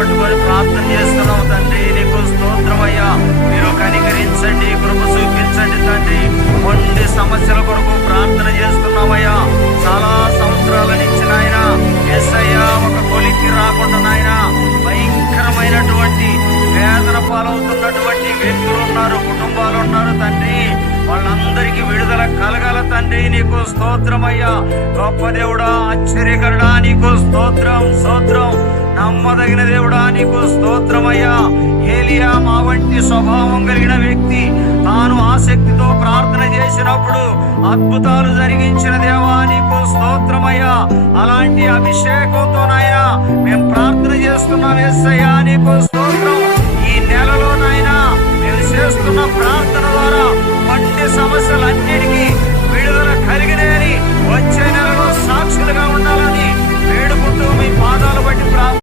పట్టుకొని ప్రార్థన చేస్తున్నాం తండ్రి. నీకు స్తోత్రమయ్యా. మీరు కనికరించండి, కృప చూపించండి తండ్రి. కొన్ని సమస్యల కొరకు ప్రార్థన చేస్తున్నామయ్యా. చాలా సంవత్సరాల నుంచి నాయన యేసయ్యా ఒక కొలిక్కి రాకుండా నాయన భయంకరమైనటువంటి వేదన పాలవుతున్నటువంటి వ్యక్తులు ఉన్నారు, కుటుంబాలు ఉన్నారు తండ్రి. వాళ్ళందరికీ విడుదల కలగాల తండ్రి. నీకు స్తోత్రమయ్యా. గొప్ప దేవుడా, ఆశ్చర్యకరుడా, నీకు స్తోత్రం స్తోత్రం. నమ్మదగిన దేవుడా, నీకు స్తోత్రమయ్యా. ఏలియా మా వంటి స్వభావం కలిగిన వ్యక్తి తాను ఆసక్తితో ప్రార్థన చేసినప్పుడు అద్భుతాలు జరిగించిన దేవా, నీకు స్తోత్రమయ్యా. అలాంటి అభిషేకంతో నాయనా మేము ప్రార్థన చేస్తున్నాం యేసయ్యా, నీకు స్తోత్రం. ఈ నెలలో నాయనా మేము చేస్తున్న ప్రార్థన ద్వారా వంటి సమస్యలన్నిటికీ విడుదల కలిగినాయని వచ్చే నెలలో సాక్షులుగా ఉండాలని వేడుకుంటూ మీ పాదాలు బట్టి ప్రార్థన